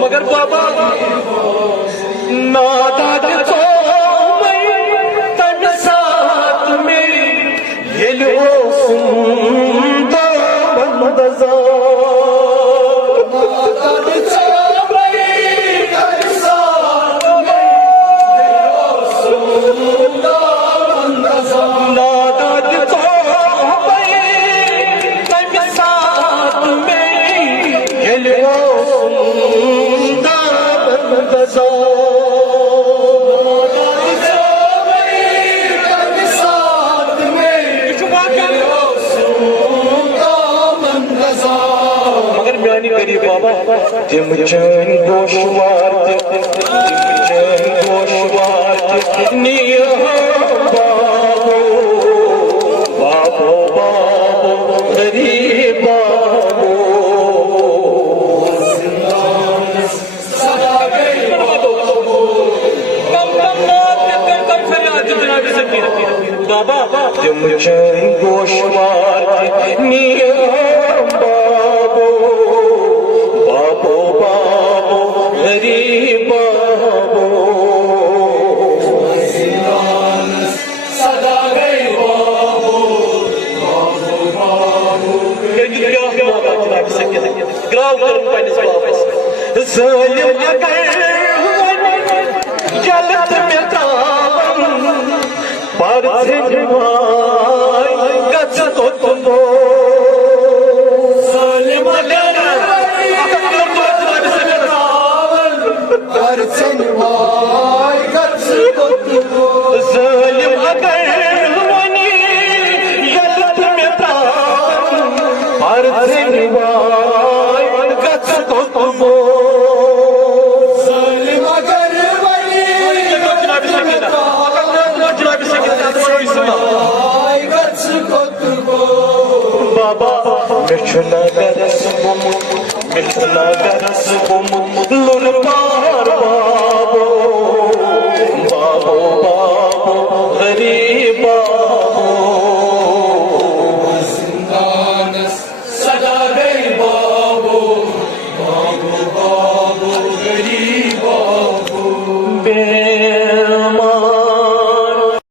मगर बाबा नादाद तम साथ में ये लो बाबा तिम चैन गोशवार निया बाबो बाबो बाबो गरीब बाबो बाबा तिम चैन गोशवार निया ज़ालिम अगर जलत में तावन पर सिजवाई गच तो तुमो ज़ालिम अगर पर सिजवाई गच तो तुमो ज़ालिम अगर जलत में तावन पर सिजवाई गच तो तुमो Mechuna garas bumut, lur